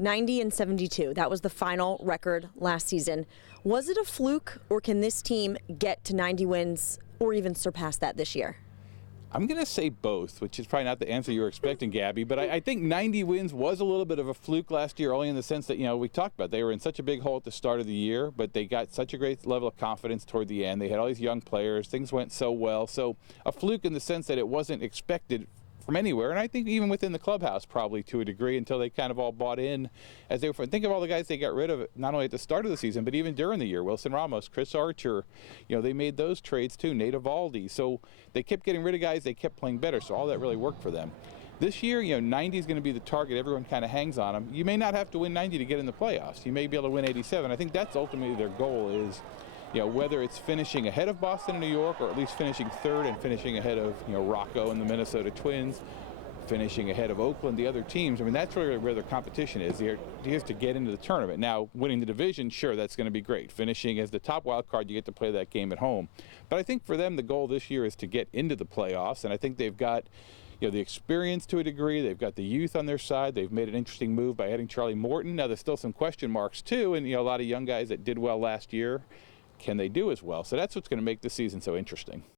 90-72. That was the final record last season. Was it a fluke, or can this team get to 90 wins or even surpass that this year? I'm going to say both, which is probably not the answer you were expecting, Gabby. But I think 90 wins was a little bit of a fluke last year, only in the sense that, we talked about they were in such a big hole at the start of the year, but they got such a great level of confidence toward the end. They had all these young players. Things went so well. So a fluke in the sense that it wasn't expected from anywhere, and I think even within the clubhouse probably to a degree, until they kind of all bought in as they were. Think of all the guys they got rid of, not only at the start of the season, but even during the year. Wilson Ramos, Chris Archer, they made those trades too, Nate Eovaldi. So they kept getting rid of guys, they kept playing better, so all that really worked for them. This year, 90 is going to be the target. Everyone kind of hangs on them. You may not have to win 90 to get in the playoffs. You may be able to win 87. I think that's ultimately their goal is, whether it's finishing ahead of Boston and New York, or at least finishing third and finishing ahead of, Rocco and the Minnesota Twins, finishing ahead of Oakland, the other teams. I mean, that's really where their competition is. The idea is to get into the tournament. Now, winning the division, sure, that's going to be great. Finishing as the top wild card, you get to play that game at home. But I think for them, the goal this year is to get into the playoffs, and I think they've got the experience to a degree. They've got the youth on their side. They've made an interesting move by adding Charlie Morton. Now, there's still some question marks, too, and a lot of young guys that did well last year. Can they do as well? So that's what's going to make this season so interesting.